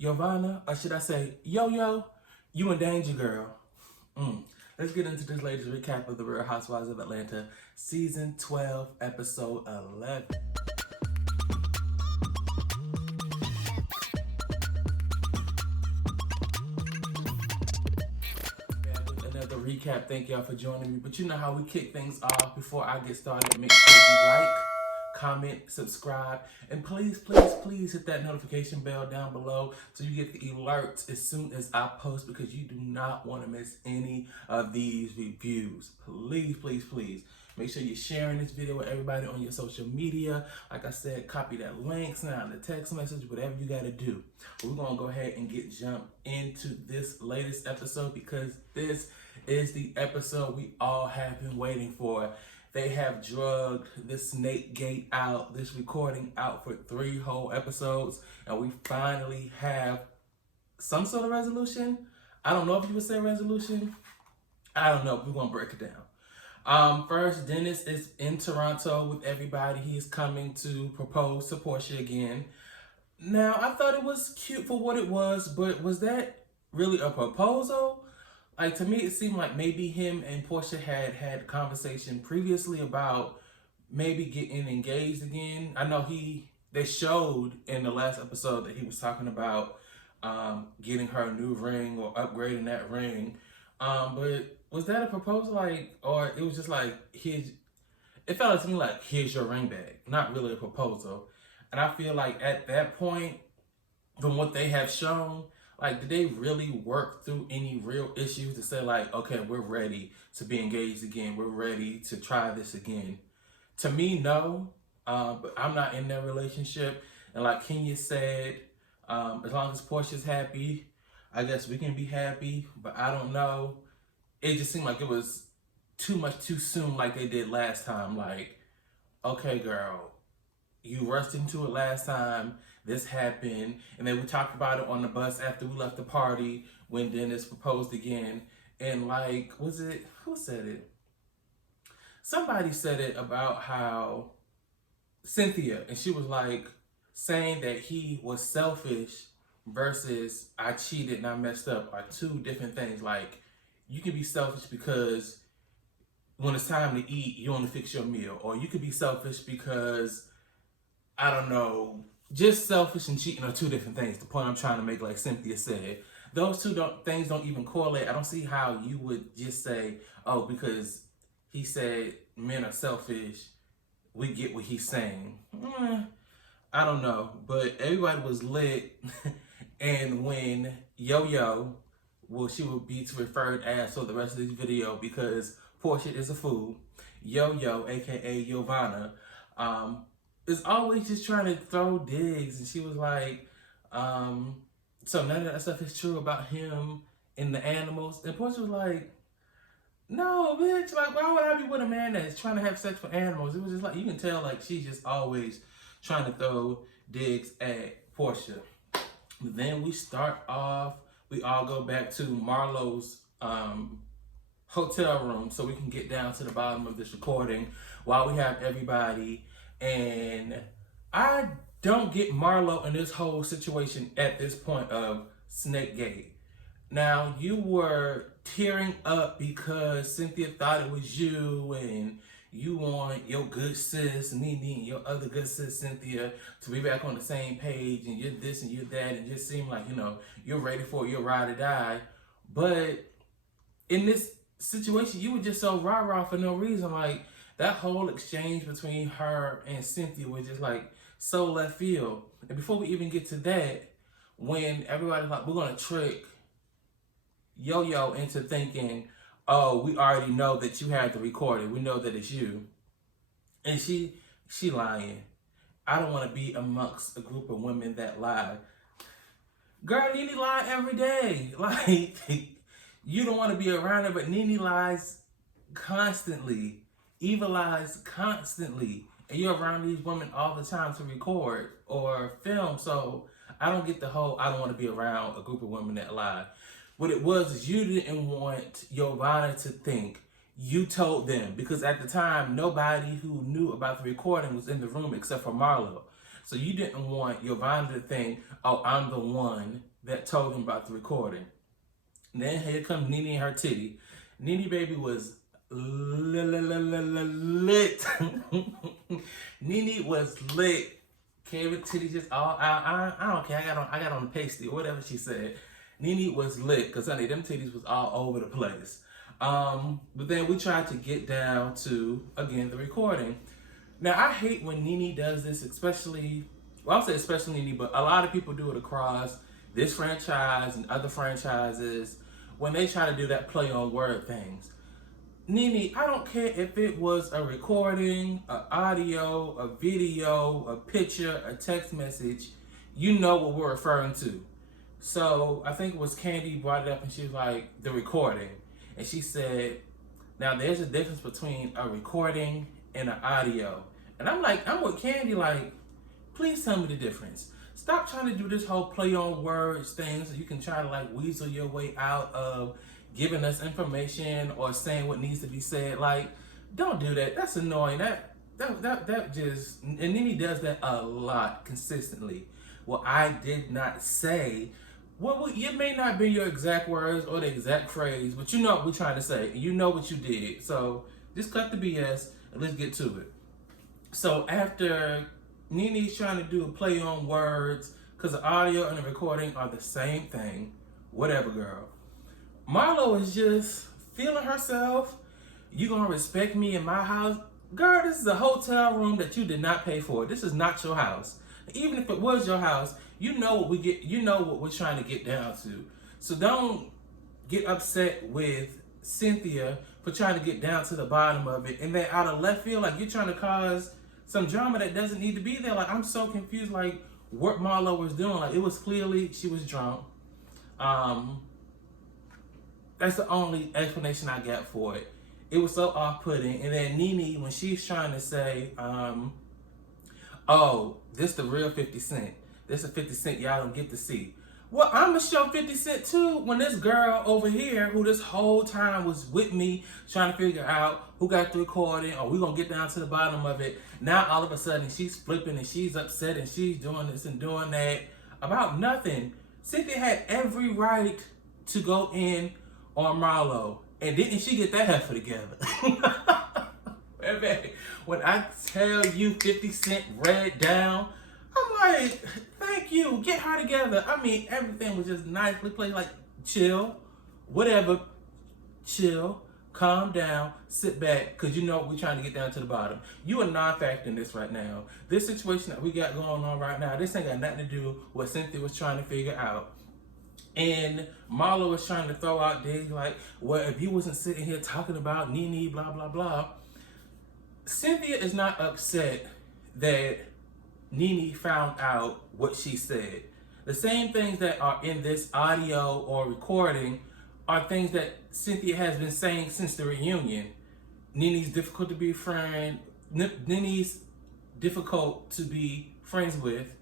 Yovanna, or should I say, Yo-Yo, you in danger, girl. Let's get into this latest recap of The Real Housewives of Atlanta, Season 12, Episode 11. Another recap. Thank y'all for joining me. But you know how we kick things off. Before I get started, make sure you like, comment, subscribe, and please hit that notification bell down below so you get the alerts as soon as I post, because you do not want to miss any of these reviews. Please make sure you're sharing this video with everybody on your social media. Like I said, copy that link, send out the text message, whatever you got to do. We're going to go ahead and jump into this latest episode, because this is the episode we all have been waiting for. They have drugged this snake gate out, this recording out for 3 whole episodes, and we finally have some sort of resolution. I don't know if you would say resolution. I don't know. We're going to break it down. First, Dennis is in Toronto with everybody. He is coming to propose to Porsha again. Now, I thought it was cute for what it was, but was that really a proposal? Like, to me, it seemed like maybe him and Porsha had conversation previously about maybe getting engaged again. I know they showed in the last episode that he was talking about getting her a new ring or upgrading that ring. But was that a proposal, like, or it was just like, it felt like to me like, here's your ring back, not really a proposal. And I feel like at that point, from what they have shown, like, did they really work through any real issues to say, like, okay, we're ready to be engaged again. We're ready to try this again. To me, no. But I'm not in that relationship. And like Kenya said, as long as Porsha's happy, I guess we can be happy. But I don't know. It just seemed like it was too much too soon, like they did last time. Like, okay, girl, you rushed into it last time. This happened, and then we talked about it on the bus after we left the party when Dennis proposed again. And like, who said it? Somebody said it about how Cynthia, and she was like saying that he was selfish versus I cheated and I messed up are two different things. Like, you can be selfish because when it's time to eat, you only fix your meal, or you could be selfish because, I don't know, just selfish and cheating are two different things. The point I'm trying to make, like Cynthia said, those two things don't even correlate. I don't see how you would just say, oh, because he said men are selfish, we get what he's saying. I don't know, but everybody was lit. And when Yo-Yo, well, she will be referred as for the rest of this video because Porsha is a fool. Yo-Yo, aka Yovanna, is always just trying to throw digs, and she was like, so none of that stuff is true about him and the animals. And Porsha was like, no, bitch, like, why would I be with a man that's trying to have sex with animals? It was just like, you can tell, like, she's just always trying to throw digs at Porsha. Then we start off, we all go back to Marlo's hotel room so we can get down to the bottom of this recording while we have everybody. And I don't get Marlo in this whole situation at this point of Snakegate. Now, you were tearing up because Cynthia thought it was you, and you want your good sis, Nene, and your other good sis, Cynthia, to be back on the same page, and you're this and you're that, and just seem like, you know, you're ready for your ride or die. But in this situation, you were just so rah-rah for no reason. Like, that whole exchange between her and Cynthia was just like so left field. And before we even get to that, when everybody's like, we're going to trick Yo-Yo into thinking, oh, we already know that you had the recording. We know that it's you. And she lying. I don't want to be amongst a group of women that lie. Girl, Nene lie every day. Like, you don't want to be around her, but Nene lies constantly. Eva lies constantly. And you're around these women all the time to record or film. So I don't get the whole, I don't want to be around a group of women that lie. What it was is you didn't want Yovanna to think you told them, because at the time, nobody who knew about the recording was in the room except for Marlo. So you didn't want Yovanna to think, oh, I'm the one that told him about the recording. And then here comes Nene and her titty. Nene baby was lit. Nene was lit. Kevin titty just all I don't care. I got on the pasty or whatever she said. Nene was lit because honey, them titties was all over the place. But then we tried to get down to again the recording. Now I hate when Nene does this, especially I'll say especially Nene, but a lot of people do it across this franchise and other franchises when they try to do that play on word things. Nene, I don't care if it was a recording, an audio, a video, a picture, a text message, you know what we're referring to. So I think it was Candy brought it up and she was like, the recording. And she said, now there's a difference between a recording and an audio. And I'm with Candy like, please tell me the difference. Stop trying to do this whole play on words thing so you can try to like weasel your way out of giving us information or saying what needs to be said. Like, don't do that. That's annoying. That just, and Nene does that a lot consistently. Well, I did not say, well, it may not be your exact words or the exact phrase, but you know what we're trying to say. You know what you did. So just cut the BS and let's get to it. So after Nene's trying to do a play on words, because the audio and the recording are the same thing, whatever, girl. Marlo is just feeling herself. You gonna respect me in my house? Girl, this is a hotel room that you did not pay for. This is not your house. Even if it was your house, you know what we're trying to get down to. So don't get upset with Cynthia for trying to get down to the bottom of it. And then out of left field, like you're trying to cause some drama that doesn't need to be there. Like I'm so confused, like what Marlo was doing. Like it was clearly she was drunk. That's the only explanation I got for it. It was so off-putting. And then Nene, when she's trying to say, oh, this the real 50 Cent. This is 50 Cent y'all don't get to see. Well, I'm going to show 50 Cent too when this girl over here, who this whole time was with me, trying to figure out who got the recording, or we going to get down to the bottom of it. Now, all of a sudden, she's flipping and she's upset and she's doing this and doing that about nothing. Cynthia had every right to go in on Marlo. And didn't she get that heifer together? When I tell you 50 Cent read down, I'm like, thank you, get her together. I mean, everything was just nicely played, like, chill, whatever, chill, calm down, sit back, because you know we're trying to get down to the bottom. You are non-factor in this right now. This situation that we got going on right now, this ain't got nothing to do with what Cynthia was trying to figure out. And Marlo was trying to throw out digs like, well, if you wasn't sitting here talking about Nene, blah, blah, blah. Cynthia is not upset that Nene found out what she said. The same things that are in this audio or recording are things that Cynthia has been saying since the reunion. Nene's difficult to be friend. Nene's difficult to be friends with.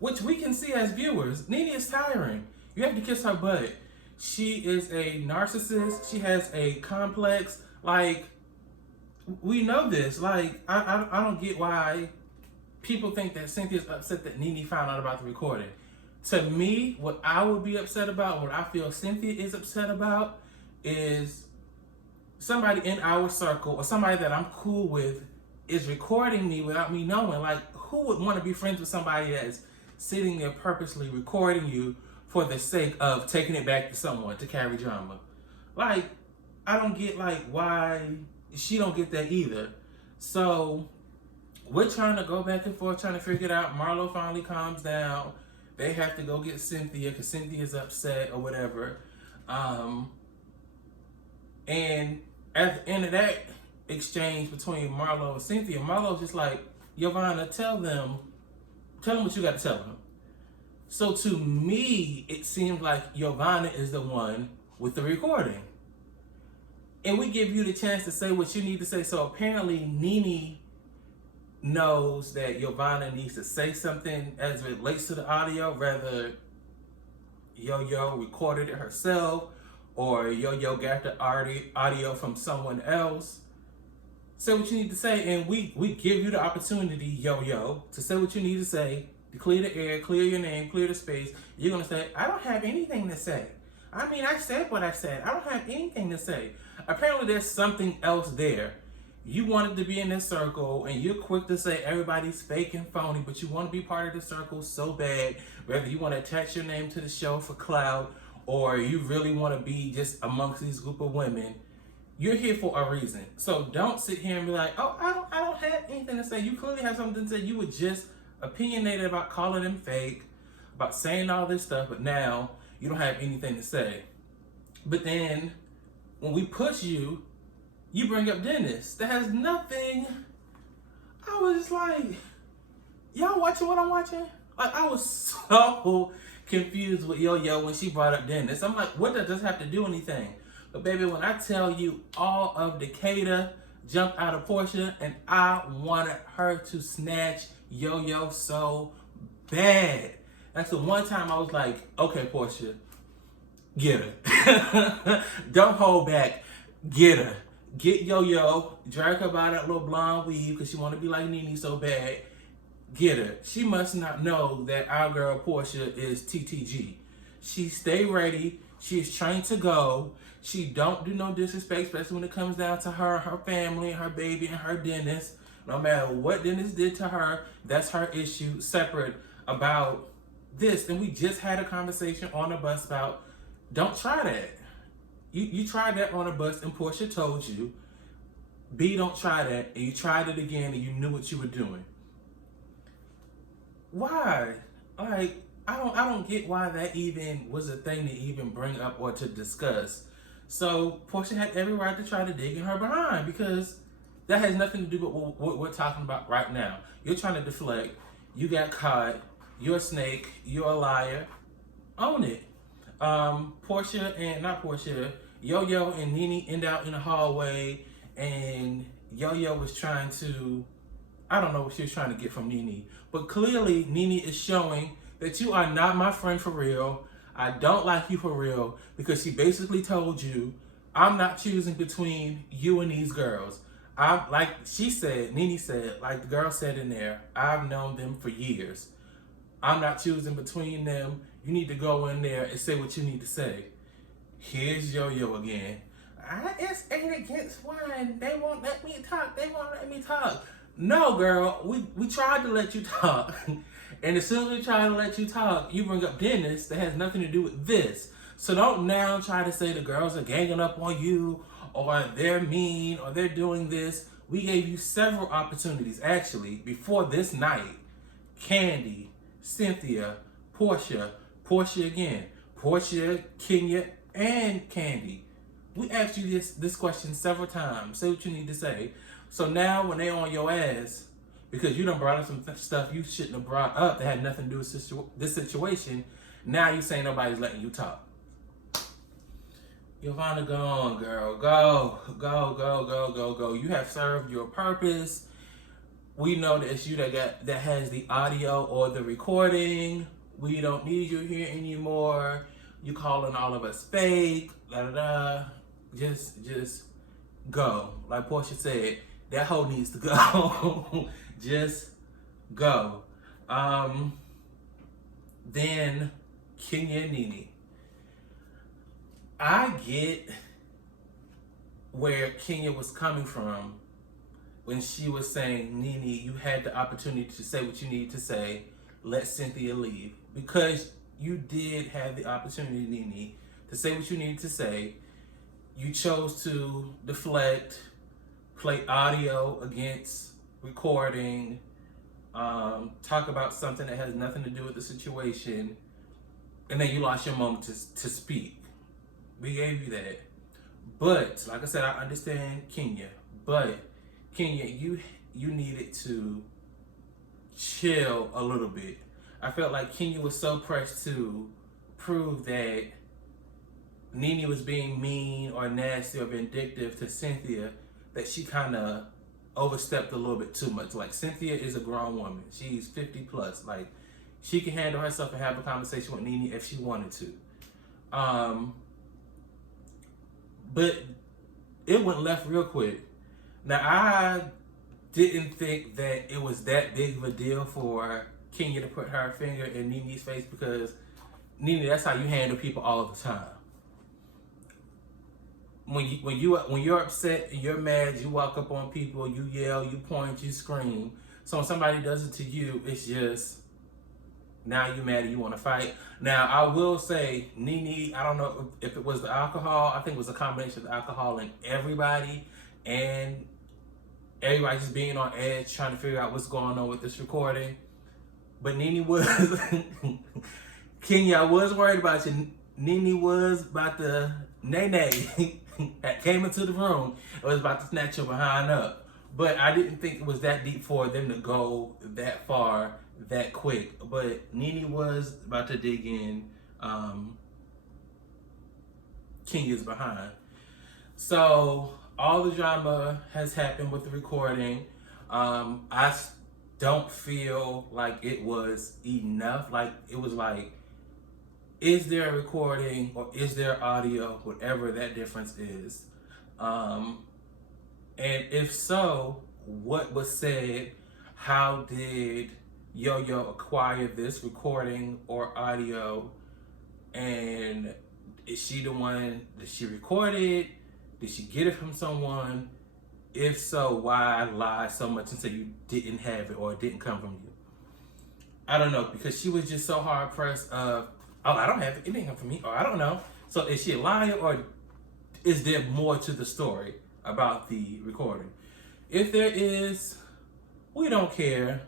Which we can see as viewers. Nene is tiring. You have to kiss her butt. She is a narcissist. She has a complex. Like, we know this. Like, I don't get why people think that Cynthia's upset that Nene found out about the recording. To me, what I would be upset about, what I feel Cynthia is upset about, is somebody in our circle or somebody that I'm cool with is recording me without me knowing. Like, who would want to be friends with somebody that's sitting there purposely recording you for the sake of taking it back to someone to carry drama? Like, I don't get like why she don't get that either. So we're trying to go back and forth, trying to figure it out. Marlo finally calms down. They have to go get Cynthia because Cynthia's upset or whatever. And at the end of that exchange between Marlo and Cynthia, Marlo's just like, Yovanna, tell them what you got to tell them. So to me, it seems like Yovanna is the one with the recording. And we give you the chance to say what you need to say. So apparently Nene knows that Yovanna needs to say something as it relates to the audio, whether Yo-Yo recorded it herself or Yo-Yo got the audio from someone else. Say what you need to say, and we give you the opportunity, yo, to say what you need to say, to clear the air, clear your name, clear the space. You're gonna say, I don't have anything to say. I mean, I said what I said. I don't have anything to say. Apparently there's something else there. You wanted to be in this circle, and you're quick to say everybody's fake and phony, but you want to be part of the circle so bad, whether you want to attach your name to the show for clout, or you really want to be just amongst these group of women. You're here for a reason. So don't sit here and be like, oh, I don't have anything to say. You clearly have something to say. You were just opinionated about calling them fake, about saying all this stuff, but now you don't have anything to say. But then when we push you, you bring up Dennis. That has nothing. I was just like, y'all watching what I'm watching? Like, I was so confused with Yo-Yo when she brought up Dennis. I'm like, what does this have to do anything? But baby, when I tell you all of Decatur jumped out of Porsha, and I wanted her to snatch Yo-Yo so bad. That's the one time I was like, okay, Porsha, get her. Don't hold back. Get her. Get Yo-Yo. Drag her by that little blonde weave because she want to be like Nene so bad. Get her. She must not know that our girl Porsha is TTG. She stay ready. She is trained to go. She don't do no disrespect, especially when it comes down to her family, her baby, and her Dennis. No matter what Dennis did to her, that's her issue, separate about this. And we just had a conversation on the bus about, don't try that. You tried that on a bus, and Porsha told you, B, don't try that, and you tried it again, and you knew what you were doing. Why? Like, I don't get why that even was a thing to even bring up or to discuss. So Porsha had every right to try to dig in her behind, because that has nothing to do with what we're talking about right now. You're trying to deflect. You got caught. You're a snake. You're a liar. Own it. Porsha and not Porsha, Yo-Yo and Nene end out in the hallway, and Yo-Yo was trying to, I don't know what she was trying to get from Nene, but clearly Nene is showing that you are not my friend for real. I don't like you for real, because she basically told you, I'm not choosing between you and these girls. Like she said, Nene said, like the girl said in there, I've known them for years. I'm not choosing between them. You need to go in there and say what you need to say. Here's Yo-Yo again. It's 8 against 1. They won't let me talk. They won't let me talk. No, girl, we tried to let you talk. And as soon as we try to let you talk, you bring up Dennis that has nothing to do with this. So don't now try to say the girls are ganging up on you, or they're mean, or they're doing this. We gave you several opportunities, actually, before this night. Candy, Cynthia, Porsha again, Porsha, Kenya, and Candy. We asked you this question several times. Say what you need to say. So now when they on your ass, because you done brought up some stuff you shouldn't have brought up that had nothing to do with this situation, now you say nobody's letting you talk. Yovanna, go on, girl. Go. You have served your purpose. We know that it's you that has the audio or the recording. We don't need you here anymore. You calling all of us fake. Just go. Like Porsha said, that hoe needs to go. Just go. Then Kenya and Nene. I get where Kenya was coming from when she was saying, Nene, you had the opportunity to say what you needed to say. Let Cynthia leave. Because you did have the opportunity, Nene, to say what you needed to say. You chose to deflect, play audio against recording, talk about something that has nothing to do with the situation, and then you lost your moment to speak. We gave you that. But, like I said, I understand Kenya. But, Kenya, you needed to chill a little bit. I felt like Kenya was so pressed to prove that Nene was being mean or nasty or vindictive to Cynthia that she kind of overstepped a little bit too much. Like, Cynthia is a grown woman. She's 50 plus. Like, she can handle herself and have a conversation with Nene if she wanted to. But it went left real quick Now, I didn't think that it was that big of a deal for Kenya to put her finger in Nene's face because, Nene, that's how you handle people all the time. When you're upset and you're mad, you walk up on people, you yell, you point, you scream. So when somebody does it to you, it's just now you're mad and you want to fight. Now I will say, Nene, I don't know if it was the alcohol. I think it was a combination of the alcohol and everybody just being on edge, trying to figure out what's going on with this recording. But Nene was Kenya, I was worried about you. Nene was about to Nene that came into the room. It was about to snatch your behind up. But I didn't think it was that deep for them to go that far, that quick. But Nene was about to dig in Kenya's behind. So all the drama has happened with the recording. I don't feel like it was enough. Like, it was like, is there a recording or is there audio, whatever that difference is? And if so, what was said? How did Yo-Yo acquire this recording or audio? And is she the one that she recorded? Did she get it from someone? If so, why lie so much and say you didn't have it or it didn't come from you? I don't know, because she was just so hard pressed of, oh, I don't have it, it didn't come from me, or I don't know. So is she a liar, or is there more to the story about the recording? If there is, we don't care.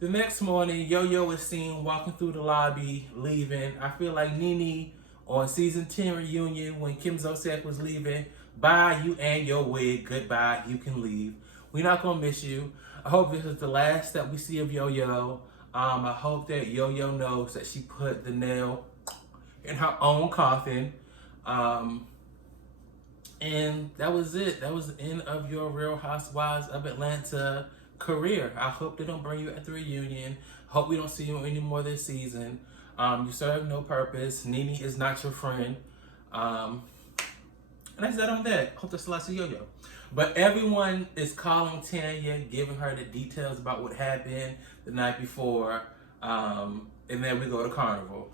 The next morning, Yo-Yo is seen walking through the lobby, leaving. I feel like Nene on season 10 reunion when Kim Zolciak was leaving. Bye, you and your wig. Goodbye, you can leave. We're not gonna miss you. I hope this is the last that we see of Yo-Yo. I hope that Yo-Yo knows that she put the nail in her own coffin. And that was it. That was the end of your Real Housewives of Atlanta career. I hope they don't bring you at the reunion. Hope we don't see you anymore this season. You serve no purpose. Nene is not your friend. And that's that on that. Hope that's the last of Yo-Yo. But everyone is calling Tanya, giving her the details about what happened the night before. And then we go to Carnival.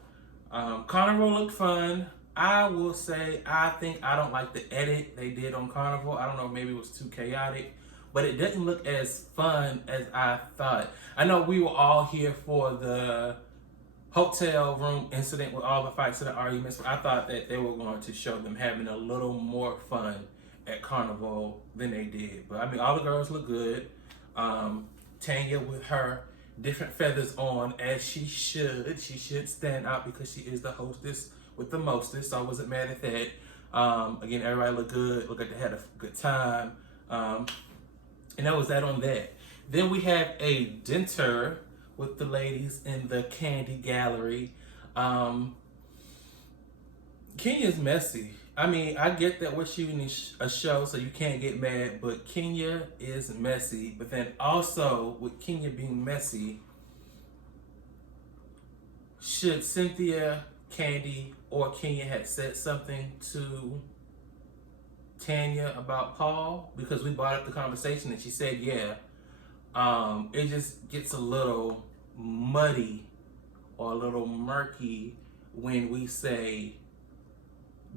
Carnival looked fun. I will say, I don't like the edit they did on Carnival. I don't know, maybe it was too chaotic. But it didn't look as fun as I thought. I know we were all here for the hotel room incident with all the fights and the arguments, but I thought that they were going to show them having a little more fun at Carnival than they did. But I mean, all the girls look good. Tanya with her different feathers on, as she should. She should stand out because she is the hostess with the mostest, so I wasn't mad at that. Again, everybody looked good. Looked like they had a good time. And that was that on that. Then we have a dinner with the ladies in the candy gallery. Kenya's messy. I mean, I get that we're shooting a show, so you can't get mad, but Kenya is messy. But then also, with Kenya being messy, should Cynthia, Candy, or Kenya had said something to Tanya about Paul? Because we brought up the conversation and she said, yeah. It just gets a little muddy or a little murky when we say,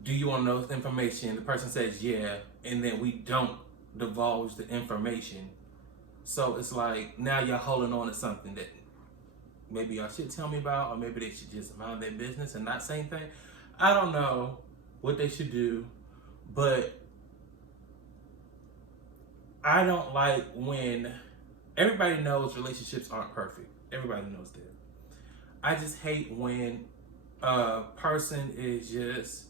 do you want to know this information? The person says, yeah, and then we don't divulge the information. So it's like, now you're holding on to something that maybe y'all should tell me about, or maybe they should just mind their business and not say anything. I don't know what they should do, but I don't like when everybody knows relationships aren't perfect. Everybody knows that. I just hate when a person is just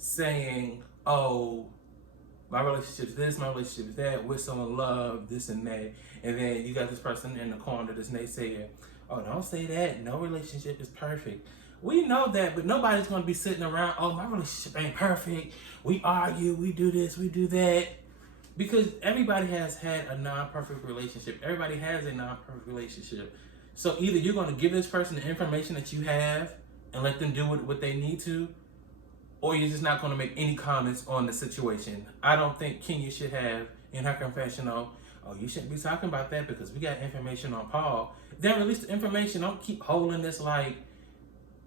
saying, oh, my relationship is this, my relationship is that, we're so in love, this and that. And then you got this person in the corner, this naysayer, oh, don't say that, no relationship is perfect. We know that, but nobody's going to be sitting around, oh, my relationship ain't perfect, we argue, we do this, we do that. Because everybody has had a non-perfect relationship. Everybody has a non-perfect relationship. So either you're going to give this person the information that you have and let them do what they need to, or you're just not going to make any comments on the situation. I don't think Kenya should have in her confessional, oh, you shouldn't be talking about that because we got information on Paul. Then release the information. Don't keep holding this like,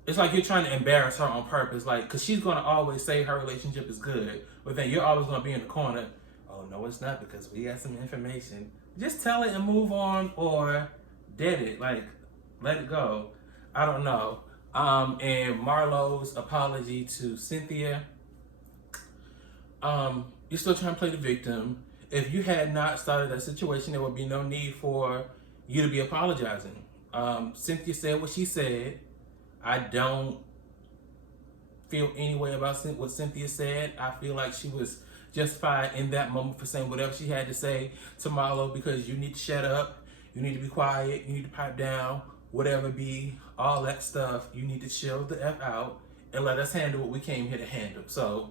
it's like you're trying to embarrass her on purpose. Like, because she's going to always say her relationship is good, but then you're always going to be in the corner. Oh, no, it's not because we got some information. Just tell it and move on, or dead it. Like, let it go. I don't know. And Marlo's apology to Cynthia. You're still trying to play the victim. If you had not started that situation, there would be no need for you to be apologizing. Cynthia said what she said. I don't feel any way about what Cynthia said. I feel like she was justified in that moment for saying whatever she had to say to Marlo, because you need to shut up, you need to be quiet, you need to pipe down, whatever be, all that stuff. You need to chill the F out and let us handle what we came here to handle. So,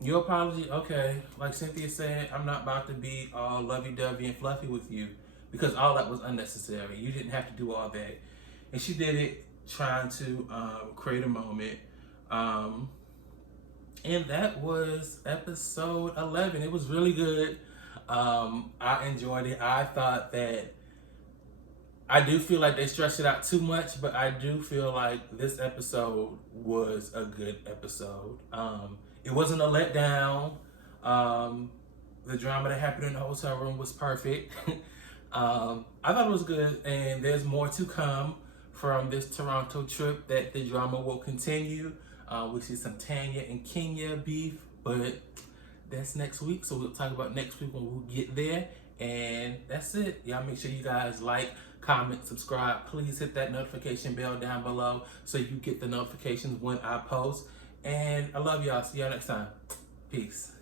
your apology, okay. Like Cynthia said, I'm not about to be all lovey-dovey and fluffy with you, because all that was unnecessary. You didn't have to do all that. And she did it trying to create a moment. And that was episode 11. It was really good. I enjoyed it. I thought that, I do feel like they stretched it out too much, but I do feel like this episode was a good episode. It wasn't a letdown. The drama that happened in the hotel room was perfect. I thought it was good, and there's more to come from this Toronto trip, that the drama will continue. We see some Nene and Kenya beef, but that's next week. So we'll talk about next week when we get there. And that's it. Y'all make sure you guys like, comment, subscribe. Please hit that notification bell down below so you get the notifications when I post. And I love y'all. See y'all next time. Peace.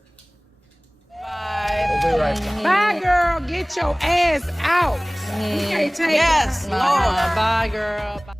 Bye. We'll be right back. Bye, girl. Get your ass out. We can't take Yes, it. Lord. Bye, girl. Bye.